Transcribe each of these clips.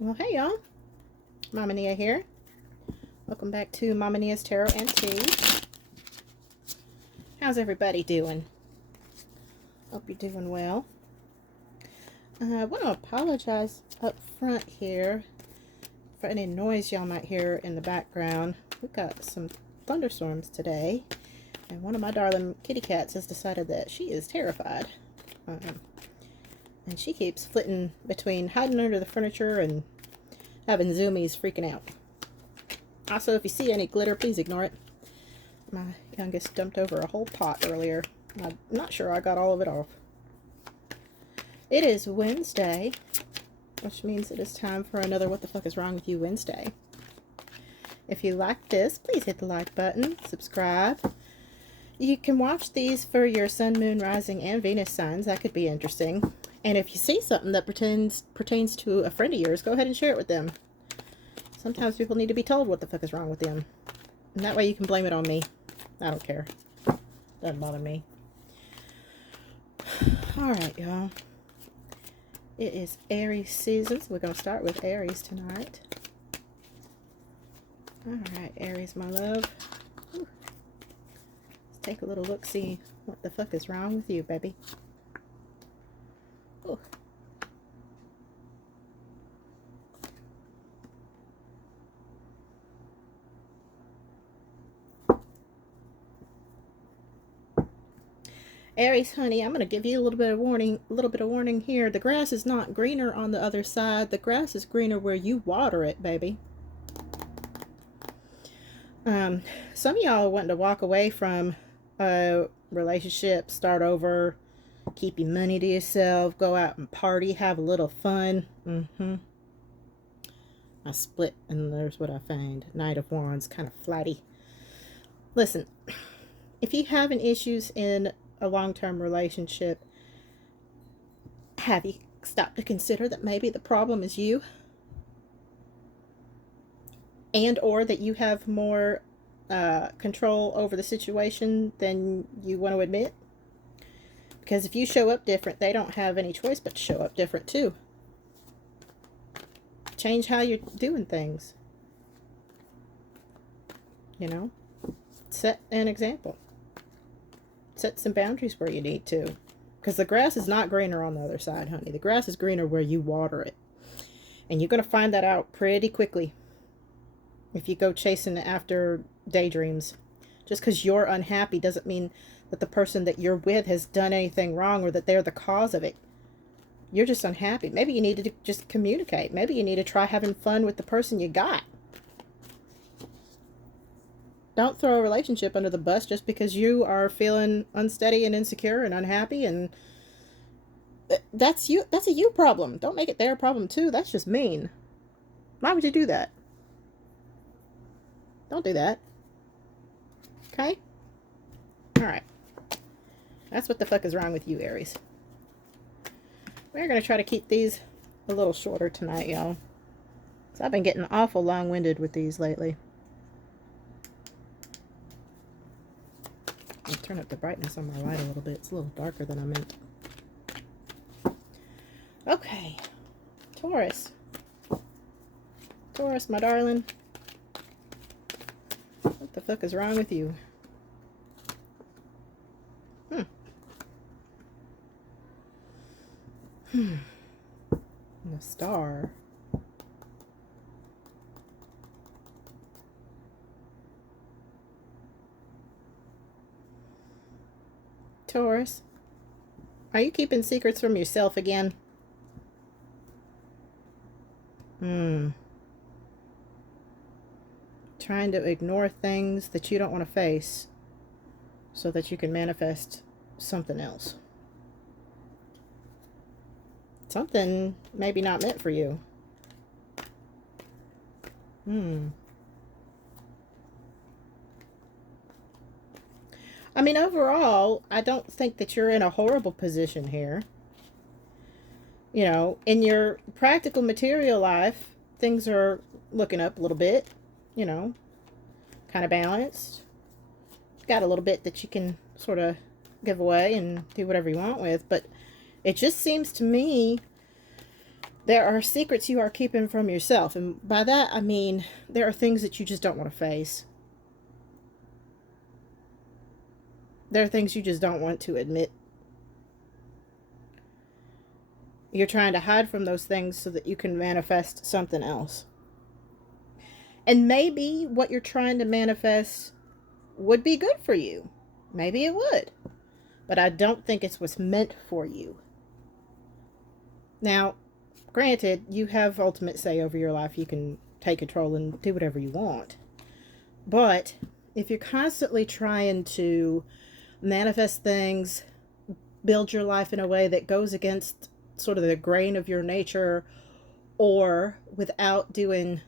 Well, hey y'all, Mama Nia here. Welcome back to Mama Nia's Tarot and Tea. How's everybody doing? Hope you're doing well. I want to apologize up front here for any noise y'all might hear in the background. We've got some thunderstorms today, and one of my darling kitty cats has decided that she is terrified. And she keeps flitting between hiding under the furniture and having zoomies freaking out. Also, if you see any glitter, please ignore it. My youngest dumped over a whole pot earlier. I'm not sure I got all of it off. It is Wednesday, which means it is time for another What the Fuck is Wrong with You Wednesday. If you like this, please hit the like button, subscribe. You can watch these for your sun, moon, rising, and Venus signs. That could be interesting. And if you see something that pertains to a friend of yours, go ahead and share it with them. Sometimes people need to be told what the fuck is wrong with them. And that way you can blame it on me. I don't care. Doesn't bother me. Alright, y'all. It is Aries season, so we're going to start with Aries tonight. Alright, Aries, my love. Let's take a little look, see what the fuck is wrong with you, baby. Ooh. Aries, honey, I'm going to give you a little bit of warning here. The grass is not greener on the other side. The grass is greener where you water it, baby. Some of y'all are wanting to walk away from a relationship, start over, keep your money to yourself, go out and party, have a little fun. I split, and there's what I find. Knight of Wands, kind of flatty. Listen, if you having issues in a long-term relationship, have you stopped to consider that maybe the problem is you? And or that you have more control over the situation than you want to admit? Because if you show up different, they don't have any choice but to show up different too. Change how you're doing things. You know? Set an example. Set some boundaries where you need to. Because the grass is not greener on the other side, honey. The grass is greener where you water it. And you're going to find that out pretty quickly if you go chasing after daydreams. Just because you're unhappy doesn't mean that the person that you're with has done anything wrong or that they're the cause of it. You're just unhappy. Maybe you need to just communicate. Maybe you need to try having fun with the person you got. Don't throw a relationship under the bus just because you are feeling unsteady and insecure and unhappy, and that's you. That's a you problem. Don't make it their problem too. That's just mean. Why would you do that? Don't do that. Okay? Alright. That's what the fuck is wrong with you, Aries. We're going to try to keep these a little shorter tonight, y'all. So I've been getting awful long-winded with these lately. I'll turn up the brightness on my light a little bit. It's a little darker than I meant. Okay. Taurus. Taurus, my darling. What the fuck is wrong with you? And the star. Taurus, are you keeping secrets from yourself again? Trying to ignore things that you don't want to face so that you can manifest something else. Something maybe not meant for you. I mean, overall, I don't think that you're in a horrible position here. You know, in your practical material life, things are looking up a little bit. You know, kind of balanced. Got a little bit that you can sort of give away and do whatever you want with. But it just seems to me There are secrets you are keeping from yourself. And by that, I mean, there are things that you just don't want to face. There are things you just don't want to admit. You're trying to hide from those things so that you can manifest something else. And maybe what you're trying to manifest would be good for you. Maybe it would. But I don't think it's what's meant for you. Now, granted, you have ultimate say over your life. You can take control and do whatever you want. But if you're constantly trying to manifest things, build your life in a way that goes against sort of the grain of your nature, or without doing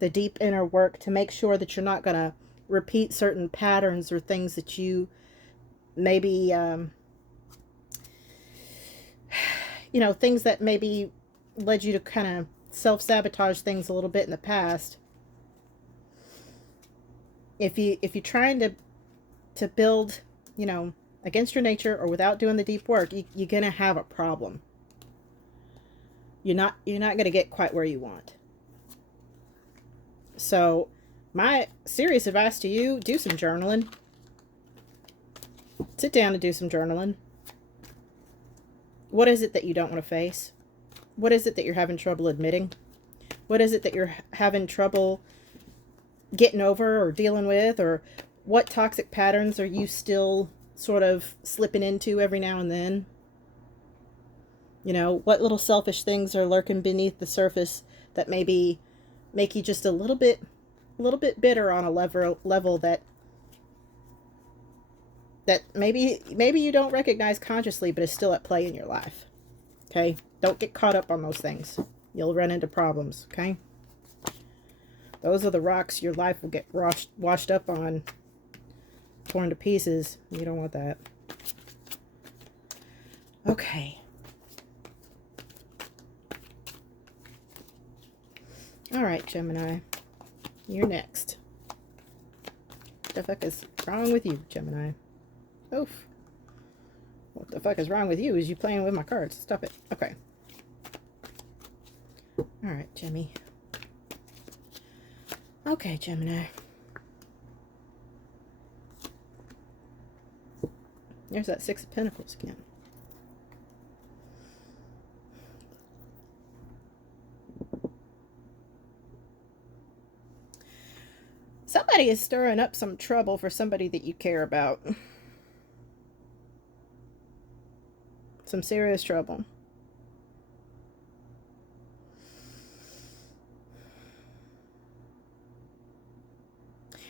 the deep inner work to make sure that you're not going to repeat certain patterns or things that you maybe, things that maybe led you to kind of self-sabotage things a little bit in the past. If you're trying to build, against your nature or without doing the deep work, you're going to have a problem. You're not going to get quite where you want. So my serious advice to you, do some journaling. Sit down and do some journaling. What is it that you don't want to face? What is it that you're having trouble admitting? What is it that you're having trouble getting over or dealing with? Or what toxic patterns are you still sort of slipping into every now and then? What little selfish things are lurking beneath the surface that maybe make you just a little bit bitter on a level that maybe you don't recognize consciously, but is still at play in your life. Okay? Don't get caught up on those things. You'll run into problems, okay? Those are the rocks your life will get washed up on, torn to pieces. You don't want that. Okay. All right, Gemini. You're next. What the fuck is wrong with you, Gemini? Oof. What the fuck is wrong with you? Is you playing with my cards? Stop it. Okay. All right, Jimmy. Okay, Gemini. There's that Six of Pentacles again. Somebody is stirring up some trouble for somebody that you care about. Some serious trouble.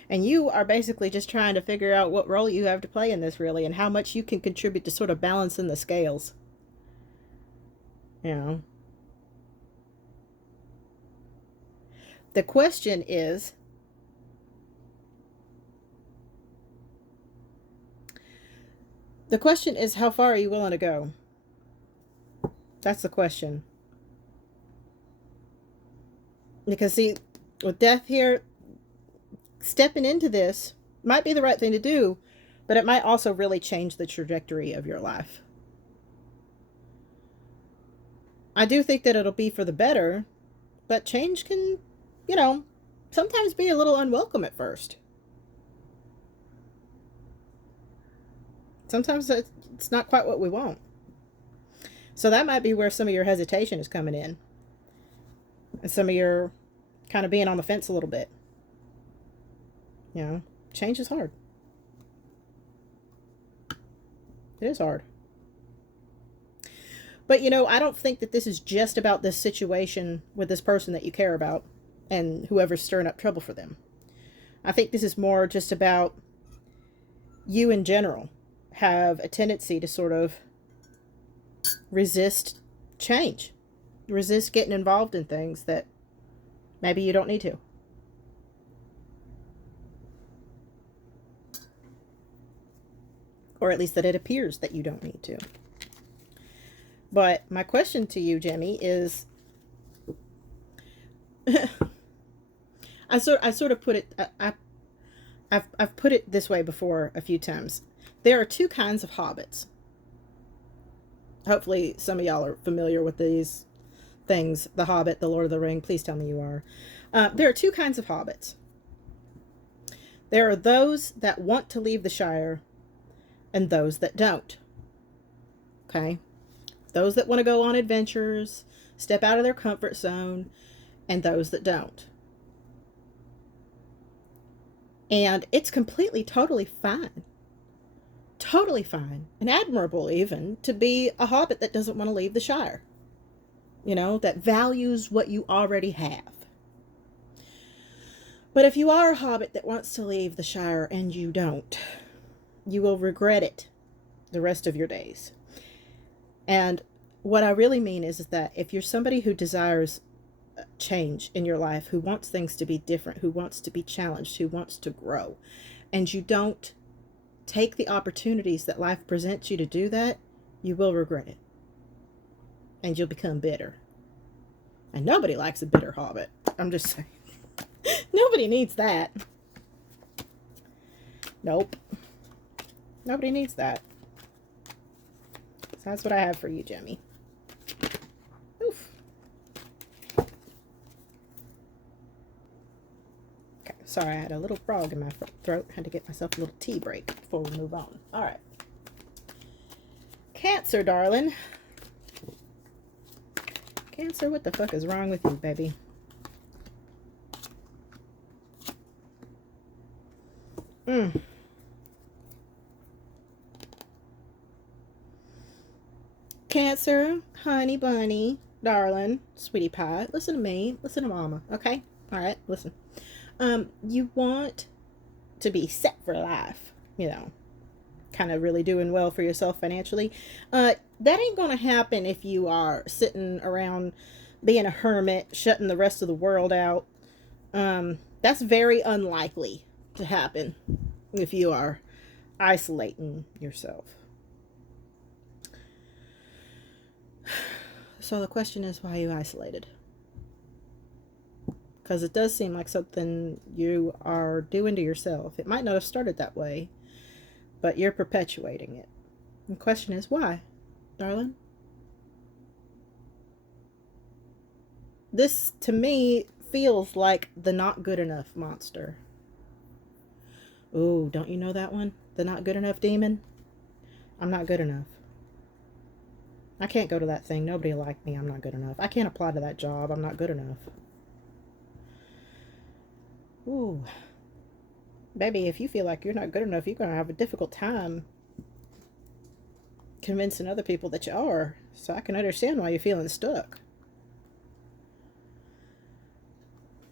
And you are basically just trying to figure out what role you have to play in this, really, and how much you can contribute to sort of balancing the scales. The question is, how far are you willing to go? That's the question. Because, see, with death here, stepping into this might be the right thing to do, but it might also really change the trajectory of your life. I do think that it'll be for the better, but change can, sometimes be a little unwelcome at first. Sometimes it's not quite what we want. So that might be where some of your hesitation is coming in. And some of your kind of being on the fence a little bit. Change is hard. It is hard. But, I don't think that this is just about this situation with this person that you care about and whoever's stirring up trouble for them. I think this is more just about you in general have a tendency to sort of resist change. Resist getting involved in things that maybe you don't need to. Or at least that it appears that you don't need to. But my question to you, Jimmy, is I sort of put it I've put it this way before a few times. There are two kinds of hobbits. Hopefully some of y'all are familiar with these things, The Hobbit, The Lord of the Ring, please tell me you are. There are two kinds of hobbits. There are those that want to leave the Shire and those that don't. Okay? Those that want to go on adventures, step out of their comfort zone, and those that don't. And it's completely, totally fine. Totally fine. And admirable, even, to be a hobbit that doesn't want to leave the Shire. You know, that values what you already have. But if you are a hobbit that wants to leave the Shire and you don't, you will regret it the rest of your days. And what I really mean is that if you're somebody who desires change in your life, who wants things to be different, who wants to be challenged, who wants to grow, and you don't take the opportunities that life presents you to do that, you will regret it. And you'll become bitter. And nobody likes a bitter hobbit. I'm just saying. Nobody needs that. Nope. Nobody needs that. So that's what I have for you, Jimmy. Oof. Okay, sorry, I had a little frog in my throat. Had to get myself a little tea break before we move on. All right. Cancer, darling. Cancer, what the fuck is wrong with you, baby? Cancer, honey bunny, darling, sweetie pie, listen to me, listen to mama, okay? All right, listen. You want to be set for life, you know, kind of really doing well for yourself financially. That ain't gonna happen if you are sitting around being a hermit, shutting the rest of the world out. That's very unlikely to happen if you are isolating yourself. So the question is, why are you isolated? Because it does seem like something you are doing to yourself. It might not have started that way, but you're perpetuating it. The question is, why, darling? This, to me, feels like the not good enough monster. Ooh, don't you know that one? The not good enough demon? I'm not good enough. I can't go to that thing. Nobody will like me. I'm not good enough. I can't apply to that job. I'm not good enough. Ooh. Baby, if you feel like you're not good enough, you're going to have a difficult time convincing other people that you are. So I can understand why you're feeling stuck.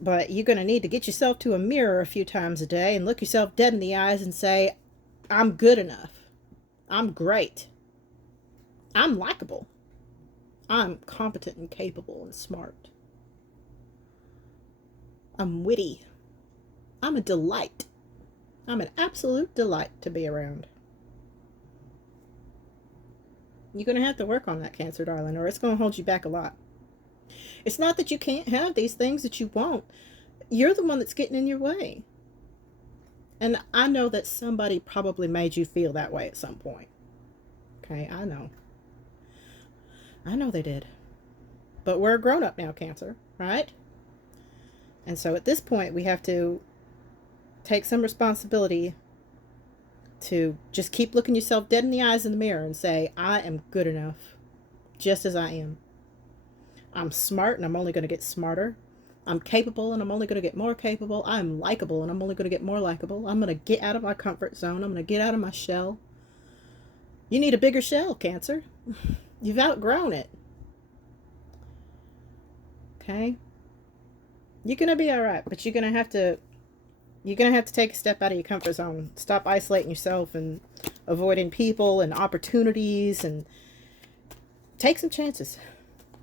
But you're going to need to get yourself to a mirror a few times a day and look yourself dead in the eyes and say, I'm good enough. I'm great. I'm likable. I'm competent and capable and smart. I'm witty. I'm a delight. I'm an absolute delight to be around. You're going to have to work on that, Cancer, darling, or it's going to hold you back a lot. It's not that you can't have these things that you want. You're the one that's getting in your way. And I know that somebody probably made you feel that way at some point. Okay, I know. I know they did. But we're a grown-up now, Cancer, right? And so at this point, we have to take some responsibility to just keep looking yourself dead in the eyes in the mirror and say, I am good enough, just as I am. I'm smart and I'm only going to get smarter. I'm capable and I'm only going to get more capable. I'm likable and I'm only going to get more likable. I'm going to get out of my comfort zone. I'm going to get out of my shell. You need a bigger shell, Cancer. You've outgrown it. Okay? You're going to be all right, but you're going to have to take a step out of your comfort zone. Stop isolating yourself and avoiding people and opportunities, and take some chances.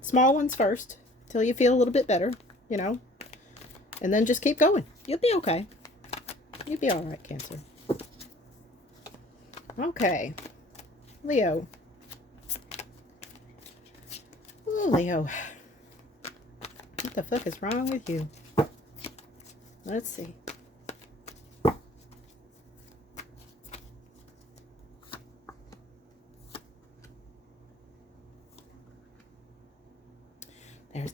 Small ones first, till you feel a little bit better, you know. And then just keep going. You'll be okay. You'll be all right, Cancer. Okay. Leo. Oh, Leo. What the fuck is wrong with you? Let's see.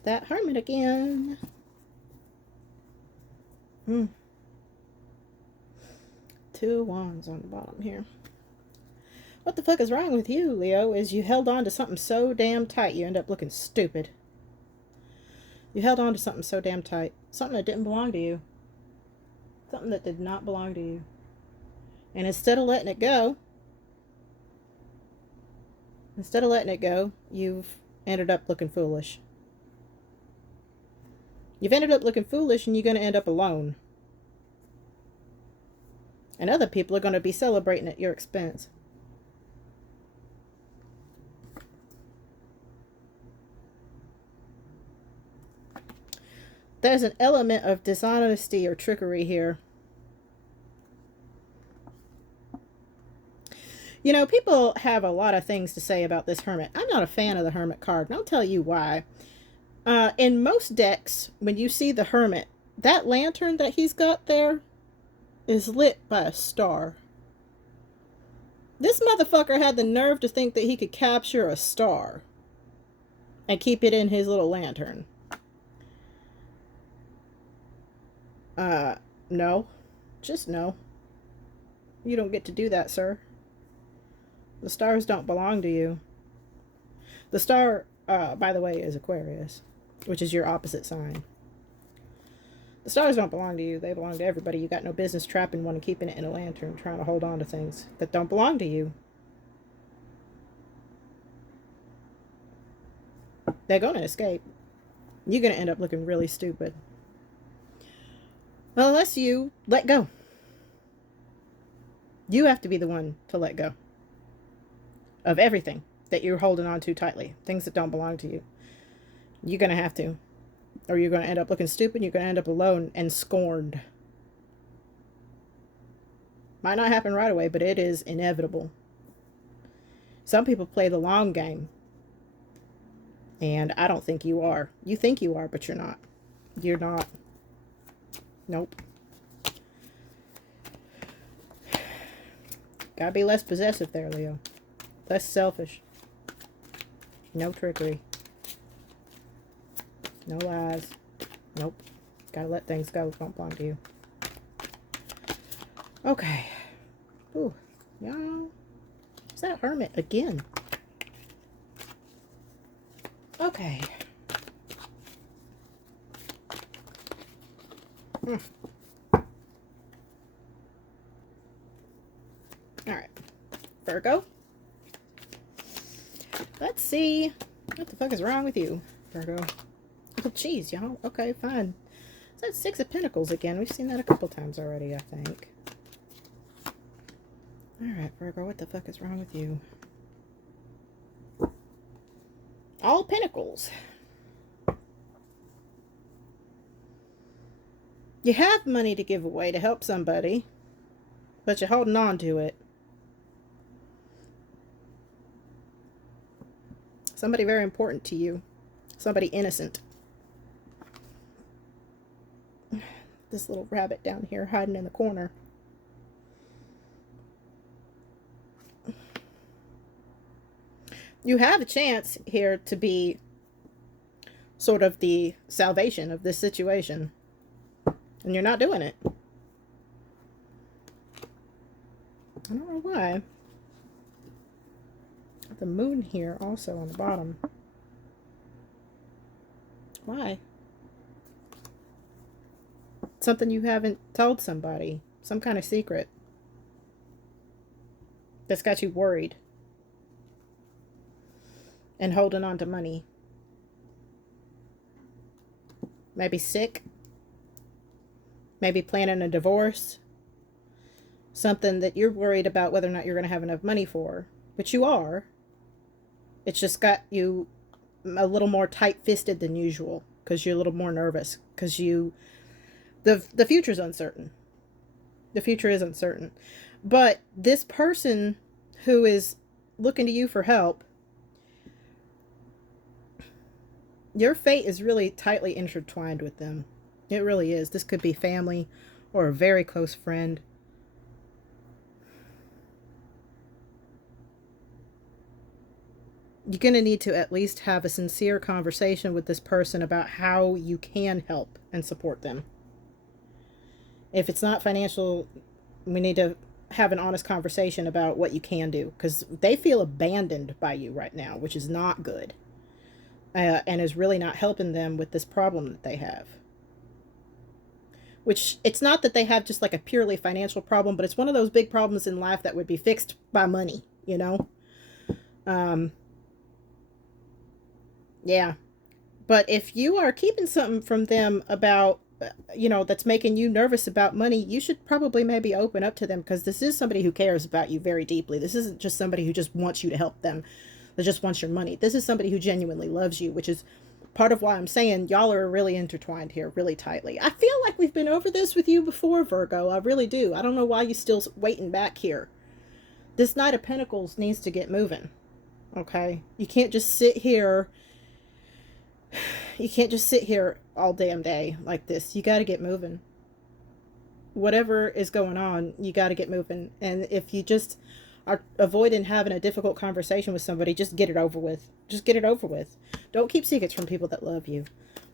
that Hermit again. Two of Wands on the bottom here. What the fuck is wrong with you, Leo, is you held on to something so damn tight you end up looking stupid. You held on to something so damn tight. Something that didn't belong to you. Something that did not belong to you. And instead of letting it go, you've ended up looking foolish. You've ended up looking foolish and you're going to end up alone. And other people are going to be celebrating at your expense. There's an element of dishonesty or trickery here. You know, people have a lot of things to say about this Hermit. I'm not a fan of the Hermit card, and I'll tell you why. In most decks, when you see the Hermit, that lantern that he's got there is lit by a star. This motherfucker had the nerve to think that he could capture a star and keep it in his little lantern. No. Just no. You don't get to do that, sir. The stars don't belong to you. The star, by the way, is Aquarius, which is your opposite sign. The stars don't belong to you. They belong to everybody. You got no business trapping one and keeping it in a lantern, trying to hold on to things that don't belong to you. They're going to escape. You're going to end up looking really stupid. Well, unless you let go. You have to be the one to let go of everything that you're holding on to tightly. Things that don't belong to you. You're going to have to. Or you're going to end up looking stupid. You're going to end up alone and scorned. Might not happen right away, but it is inevitable. Some people play the long game. And I don't think you are. You think you are, but you're not. You're not. Nope. Gotta be less possessive there, Leo. Less selfish. No trickery. No lies. Nope. Gotta let things go. Don't belong to you. Okay. Ooh. Y'all. It's that Hermit again. Okay. Alright. Virgo. Let's see. What the fuck is wrong with you, Virgo? Oh, jeez, y'all. Okay, fine. It's that Six of Pentacles again. We've seen that a couple times already, I think. Alright, Virgo. What the fuck is wrong with you? All Pentacles. You have money to give away to help somebody, but you're holding on to it. Somebody very important to you. Somebody innocent. This little rabbit down here hiding in the corner. You have a chance here to be sort of the salvation of this situation. And you're not doing it. I don't know why. The moon here also on the bottom. Why? Something you haven't told somebody. Some kind of secret. That's got you worried. And holding on to money. Maybe sick. Maybe planning a divorce. Something that you're worried about whether or not you're going to have enough money for. But you are. It's just got you a little more tight-fisted than usual. Because you're a little more nervous. Because the future's uncertain. The future is uncertain. But this person who is looking to you for help, your fate is really tightly intertwined with them. It really is. This could be family or a very close friend. you're going to need to at least have a sincere conversation with this person about how you can help and support them. If it's not financial, we need to have an honest conversation about what you can do, because they feel abandoned by you right now, which is not good, and is really not helping them with this problem that they have. Which, it's not that they have just like a purely financial problem, but it's one of those big problems in life that would be fixed by money, you know? Yeah. But if you are keeping something from them about, that's making you nervous about money, you should probably maybe open up to them, because this is somebody who cares about you very deeply. This isn't just somebody who just wants you to help them, that just wants your money. This is somebody who genuinely loves you, which is part of why I'm saying y'all are really intertwined here, really tightly. I feel like we've been over this with you before, Virgo. I really do. I don't know why you're still waiting back here. This Knight of Pentacles needs to get moving. Okay? You can't just sit here. You can't just sit here all damn day like this. You got to get moving. Whatever is going on, you got to get moving. And if you just are avoiding having a difficult conversation with somebody, just get it over with. Just get it over with. Don't keep secrets from people that love you.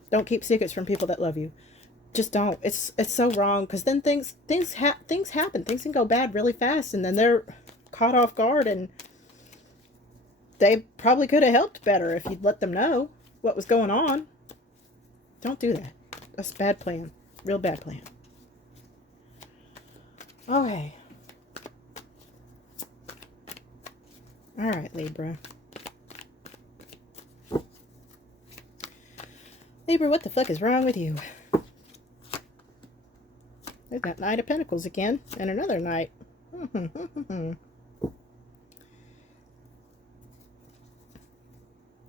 Don't keep secrets from people that love you. Just don't. It's so wrong, because then things happen. Things can go bad really fast, and then they're caught off guard, and they probably could have helped better if you'd let them know what was going on. Don't do that. That's a bad plan. Real bad plan. Okay. All right, Libra. Libra, what the fuck is wrong with you? There's that Knight of Pentacles again. And another Knight.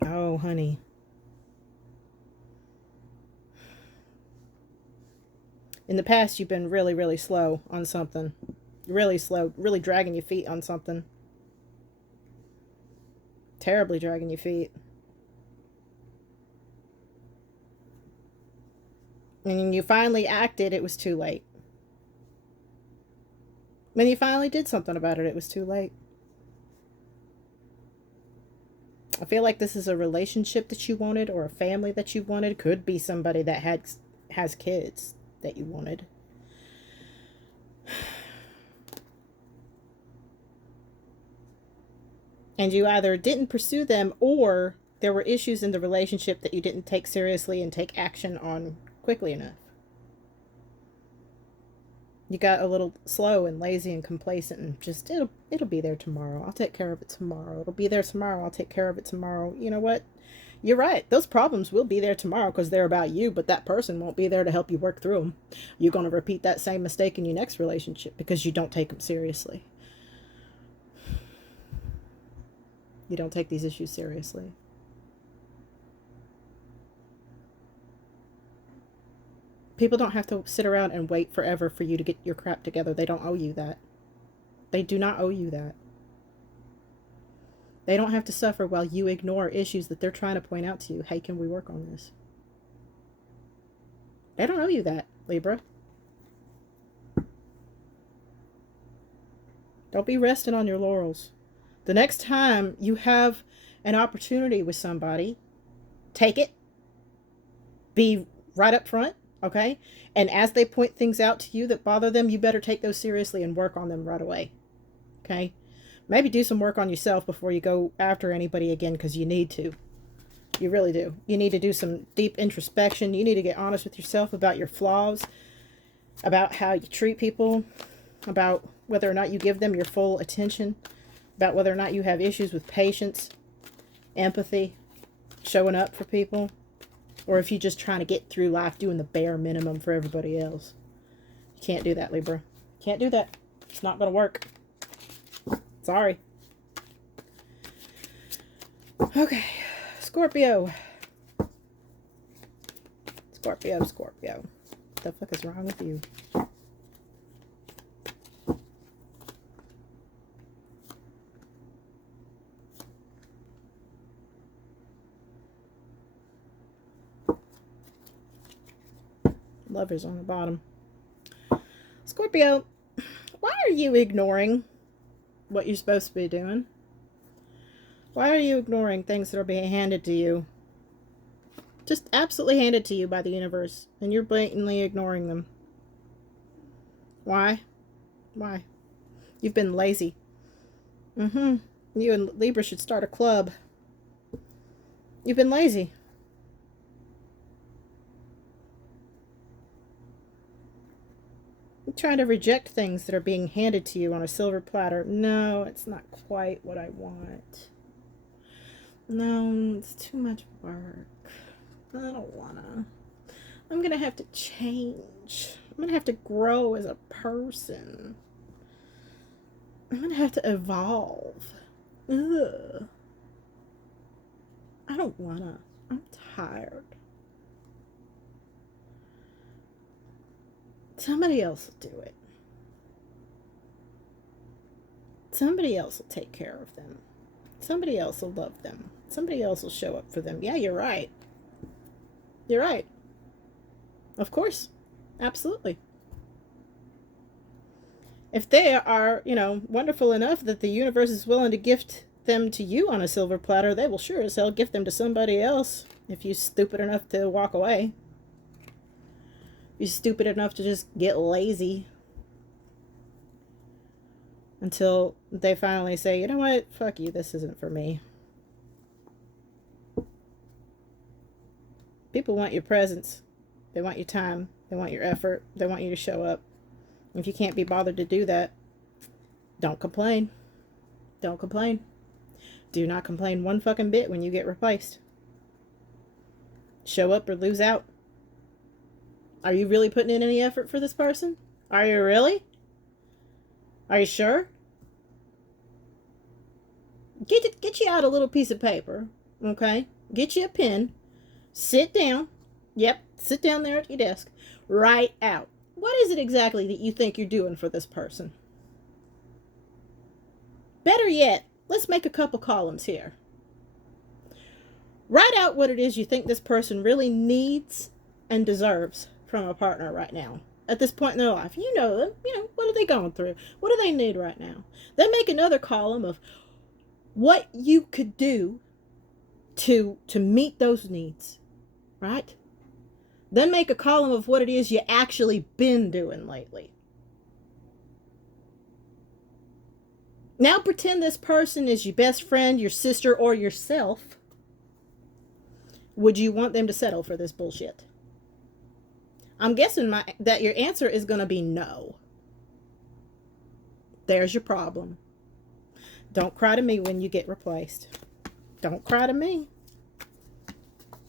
Oh, honey. In the past, you've been really, really slow on something. Really slow. Really dragging your feet on something. Terribly dragging your feet. And when you finally acted, it was too late. When you finally did something about it, it was too late. I feel like this is a relationship that you wanted, or a family that you wanted. Could be somebody that has kids that you wanted. And you either didn't pursue them, or there were issues in the relationship that you didn't take seriously and take action on quickly enough. You got a little slow and lazy and complacent, and just, it'll be there tomorrow. I'll take care of it tomorrow. It'll be there tomorrow. I'll take care of it tomorrow. You know what? You're right. Those problems will be there tomorrow because they're about you, but that person won't be there to help you work through them. You're going to repeat that same mistake in your next relationship because you don't take them seriously. You don't take these issues seriously. People don't have to sit around and wait forever for you to get your crap together. They don't owe you that. They do not owe you that. They don't have to suffer while you ignore issues that they're trying to point out to you. Hey, can we work on this? They don't owe you that, Libra. Don't be resting on your laurels. The next time you have an opportunity with somebody, take it. Be right up front, okay? And as they point things out to you that bother them, you better take those seriously and work on them right away, okay? Maybe do some work on yourself before you go after anybody again, because you need to. You really do. You need to do some deep introspection. You need to get honest with yourself about your flaws, about how you treat people, about whether or not you give them your full attention, about whether or not you have issues with patience, empathy, showing up for people, or if you're just trying to get through life doing the bare minimum for everybody else. You can't do that, Libra. Can't do that. It's not going to work. Sorry. Okay. Scorpio. Scorpio. What the fuck is wrong with you? Lovers on the bottom. Scorpio, why are you ignoring what you're supposed to be doing? Why are you ignoring things that are being handed to you? Just absolutely handed to you by the universe, and you're blatantly ignoring them. Why? Why? You've been lazy. You and Libra should start a club. You've been lazy. You're trying to reject things that are being handed to you on a silver platter. No, it's not quite what I want. No, it's too much work. I don't wanna. I'm gonna have to change. I'm gonna have to grow as a person. I'm gonna have to evolve. Ugh. I don't wanna. I'm tired. Somebody else will do it. Somebody else will take care of them. Somebody else will love them. Somebody else will show up for them. Yeah, you're right. You're right. Of course. Absolutely. If they are, wonderful enough that the universe is willing to gift them to you on a silver platter, they will sure as hell gift them to somebody else if you're stupid enough to walk away. If you're stupid enough to just get lazy until they finally say, you know what, fuck you, this isn't for me. People want your presence. They want your time. They want your effort. They want you to show up. If you can't be bothered to do that, don't complain. Don't complain. Do not complain one fucking bit when you get replaced. Show up or lose out. Are you really putting in any effort for this person? Are you really? Are you sure? Get you out a little piece of paper, okay? Get you a pen. Sit down. Yep, sit down there at your desk. Write out. What is it exactly that you think you're doing for this person? Better yet, let's make a couple columns here. Write out what it is you think this person really needs and deserves from a partner right now. At this point in their life, you know them. What are they going through? What do they need right now? Then make another column of what you could do to meet those needs, right? Then make a column of what it is you actually been doing lately. Now pretend this person is your best friend, your sister, or yourself. Would you want them to settle for this bullshit? I'm guessing that your answer is going to be no. There's your problem. Don't cry to me when you get replaced. Don't cry to me.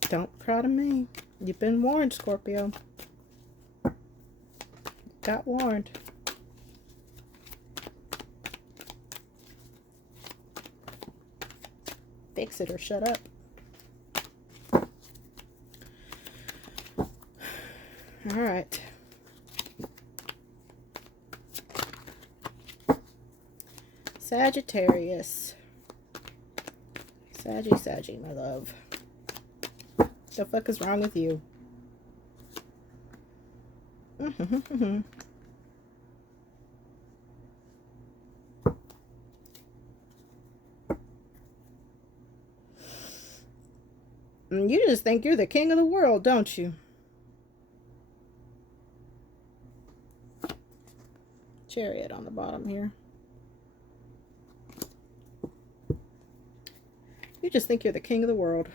Don't cry to me. You've been warned, Scorpio. Got warned. Fix it or shut up. All right. Sagittarius. Saggy, my love. The fuck is wrong with you? You just think you're the king of the world, don't you? Chariot on the bottom here. You just think you're the king of the world.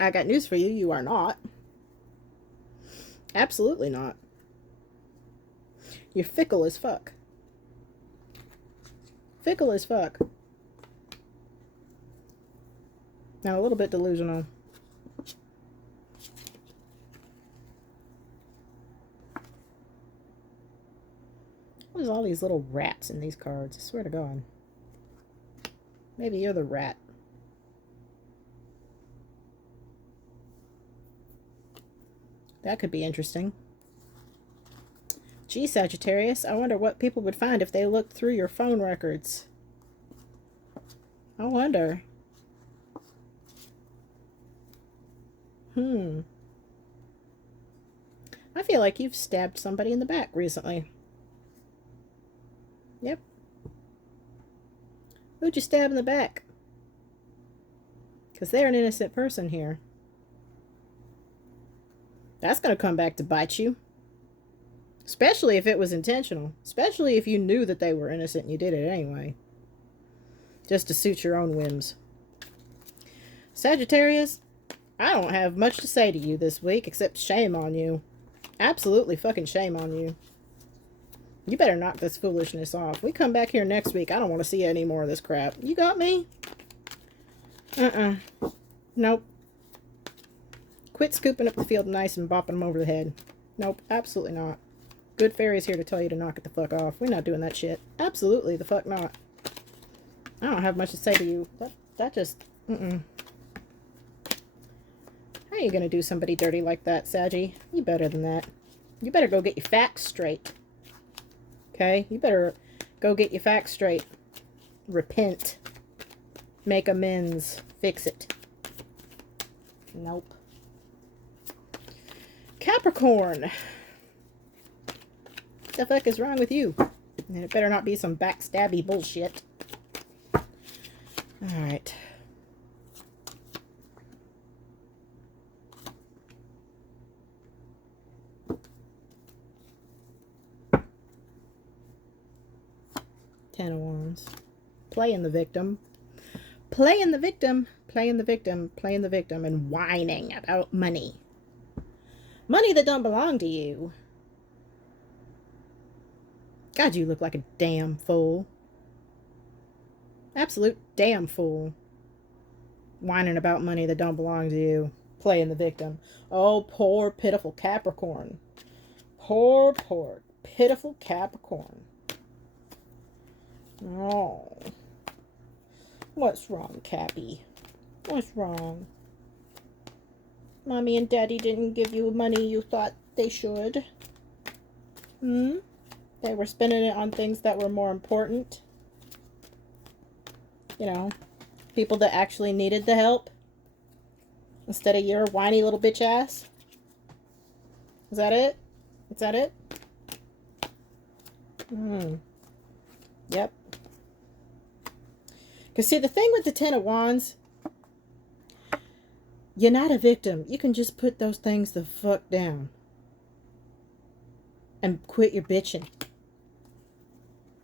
I got news for you. You are not. Absolutely not. You're fickle as fuck. Fickle as fuck. Now a little bit delusional. What is all these little rats in these cards? I swear to God. Maybe you're the rat. That could be interesting. Gee, Sagittarius, I wonder what people would find if they looked through your phone records. I wonder. I feel like you've stabbed somebody in the back recently. Yep. Who'd you stab in the back? Because they're an innocent person here. That's going to come back to bite you. Especially if it was intentional. Especially if you knew that they were innocent and you did it anyway. Just to suit your own whims. Sagittarius, I don't have much to say to you this week except shame on you. Absolutely fucking shame on you. You better knock this foolishness off. We come back here next week. I don't want to see any more of this crap. You got me? Nope. Quit scooping up the field nice and bopping them over the head. Nope, absolutely not. Good fairy's here to tell you to knock it the fuck off. We're not doing that shit. Absolutely the fuck not. I don't have much to say to you. That just... How are you gonna do somebody dirty like that, Saggy? You better than that. You better go get your facts straight. Okay? You better go get your facts straight. Repent. Make amends. Fix it. Nope. Capricorn. What the fuck is wrong with you? And it better not be some backstabby bullshit. Alright. Ten of Wands. Playing the victim. Playing the victim. Playing the victim. Playing the victim. And whining about money. Money that don't belong to you. God, you look like a damn fool. Absolute damn fool. Whining about money that don't belong to you. Playing the victim. Oh, poor, pitiful Capricorn. Poor, pitiful Capricorn. Oh. What's wrong, Cappy? What's wrong? Mommy and Daddy didn't give you money you thought they should. They were spending it on things that were more important. You know, people that actually needed the help. Instead of your whiny little bitch ass. Is that it? Is that it? Yep. Because see, the thing with the Ten of Wands, you're not a victim. You can just put those things the fuck down. And quit your bitching.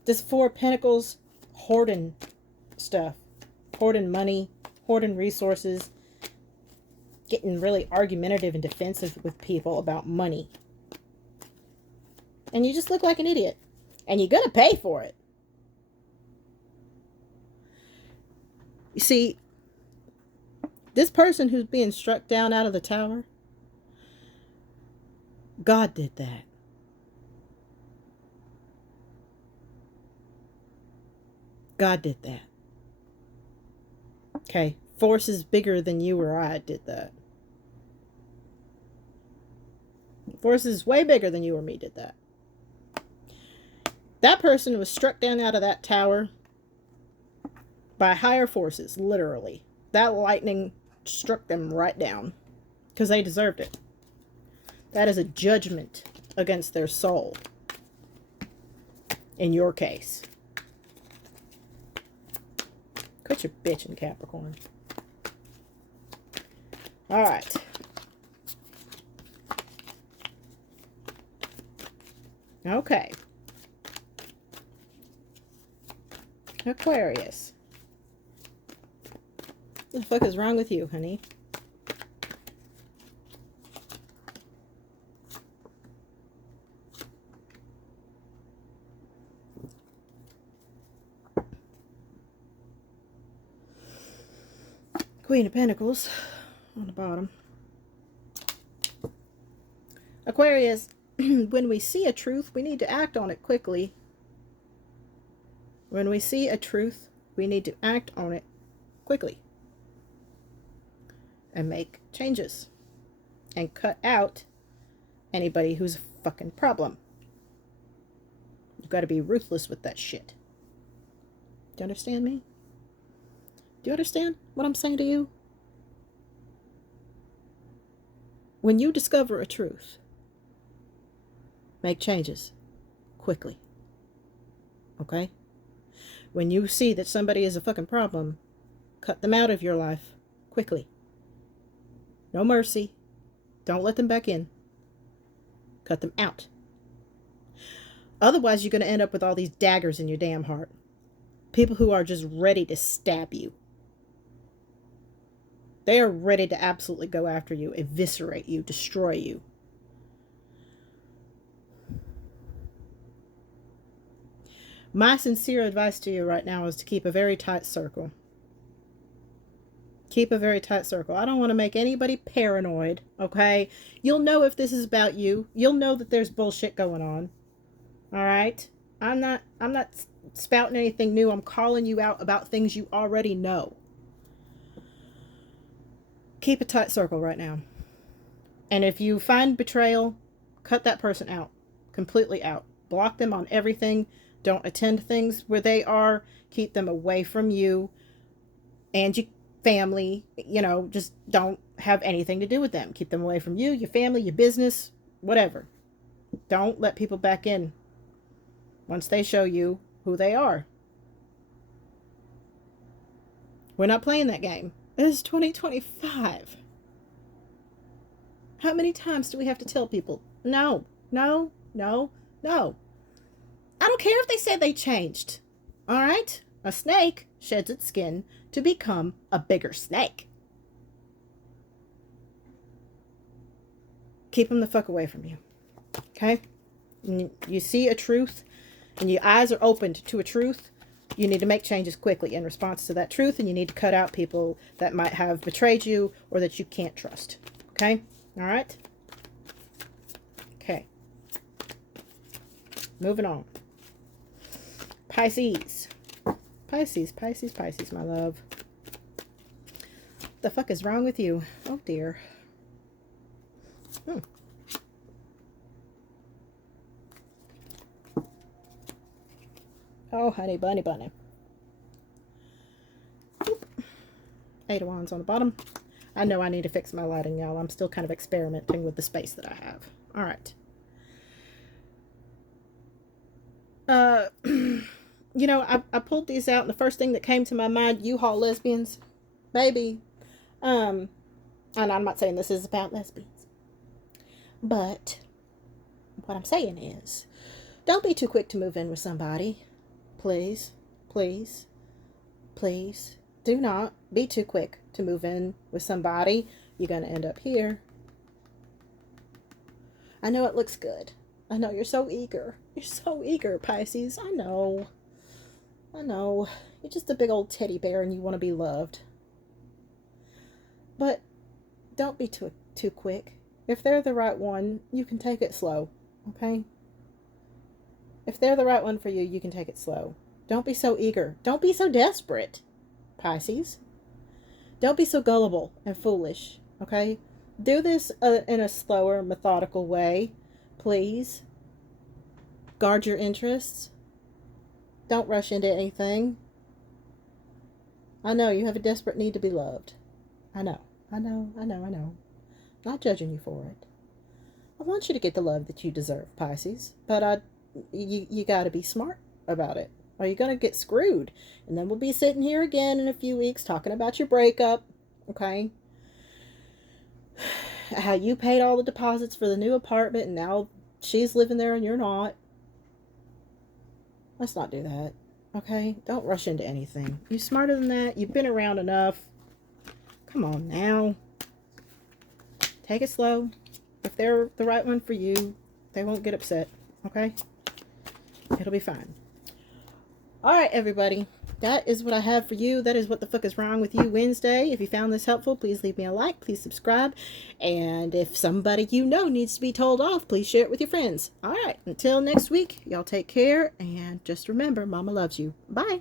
This Four of Pentacles, hoarding stuff. Hoarding money, hoarding resources. Getting really argumentative and defensive with people about money. And you just look like an idiot. And you're going to pay for it. You see, this person who's being struck down out of the tower, God did that. God did that. Okay, forces bigger than you or I did that. Forces way bigger than you or me did that. That person was struck down out of that tower by higher forces, literally. That lightning struck them right down because they deserved it. That is a judgment against their soul. In your case. Quit your bitching, Capricorn. All right. Okay. Aquarius. What the fuck is wrong with you, honey? Queen of Pentacles on the bottom. Aquarius, when we see a truth, we need to act on it quickly. When we see a truth, we need to act on it quickly. And make changes. And cut out anybody who's a fucking problem. You've got to be ruthless with that shit. Do you understand me? Do you understand what I'm saying to you? When you discover a truth, make changes quickly. Okay? When you see that somebody is a fucking problem, cut them out of your life quickly. No mercy. Don't let them back in. Cut them out. Otherwise, you're going to end up with all these daggers in your damn heart. People who are just ready to stab you. They are ready to absolutely go after you, eviscerate you, destroy you. My sincere advice to you right now is to keep a very tight circle. Keep a very tight circle. I don't want to make anybody paranoid, okay? You'll know if this is about you. You'll know that there's bullshit going on. All right? I'm not spouting anything new. I'm calling you out about things you already know. Keep a tight circle right now. And if you find betrayal, cut that person out. Completely out. Block them on everything. Don't attend things where they are. Keep them away from you and your family. You know, just don't have anything to do with them. Keep them away from you, your family, your business, whatever. Don't let people back in once they show you who they are. We're not playing that game. It is 2025. How many times do we have to tell people, no, no, no, no? I don't care if they say they changed. All right? A snake sheds its skin to become a bigger snake. Keep them the fuck away from you. Okay? You see a truth and your eyes are opened to a truth, you need to make changes quickly in response to that truth, and you need to cut out people that might have betrayed you or that you can't trust. Okay? All right? Okay. Moving on. Pisces. Pisces, Pisces, Pisces, my love. What the fuck is wrong with you? Oh, dear. Oh, honey bunny bunny. Oop. 8 of Wands on the bottom. I know I need to fix my lighting, y'all. I'm still kind of experimenting with the space that I have. All right. You know, I pulled these out, and the first thing that came to my mind, U-Haul lesbians. Baby. And I'm not saying this is about lesbians. But what I'm saying is, don't be too quick to move in with somebody. Please, please, please, do not be too quick to move in with somebody. You're going to end up here. I know it looks good. I know you're so eager. You're so eager, Pisces. I know. I know. You're just a big old teddy bear and you want to be loved. But don't be too quick. If they're the right one, you can take it slow. Okay? If they're the right one for you, you can take it slow. Don't be so eager. Don't be so desperate, Pisces. Don't be so gullible and foolish, okay? Do this in a slower, methodical way, please. Guard your interests. Don't rush into anything. I know you have a desperate need to be loved. I know. Not judging you for it. I want you to get the love that you deserve, Pisces, but you got to be smart about it, or you're going to get screwed. And then we'll be sitting here again in a few weeks talking about your breakup, okay? How you paid all the deposits for the new apartment and now she's living there and you're not. Let's not do that, okay? Don't rush into anything. You're smarter than that. You've been around enough. Come on now. Take it slow. If they're the right one for you, they won't get upset, okay? It'll be fine. All right, everybody. That is what I have for you. That is What the Fuck is Wrong with You Wednesday. If you found this helpful, please leave me a like. Please subscribe. And if somebody you know needs to be told off, please share it with your friends. All right. Until next week, y'all take care. And just remember, Mama loves you. Bye.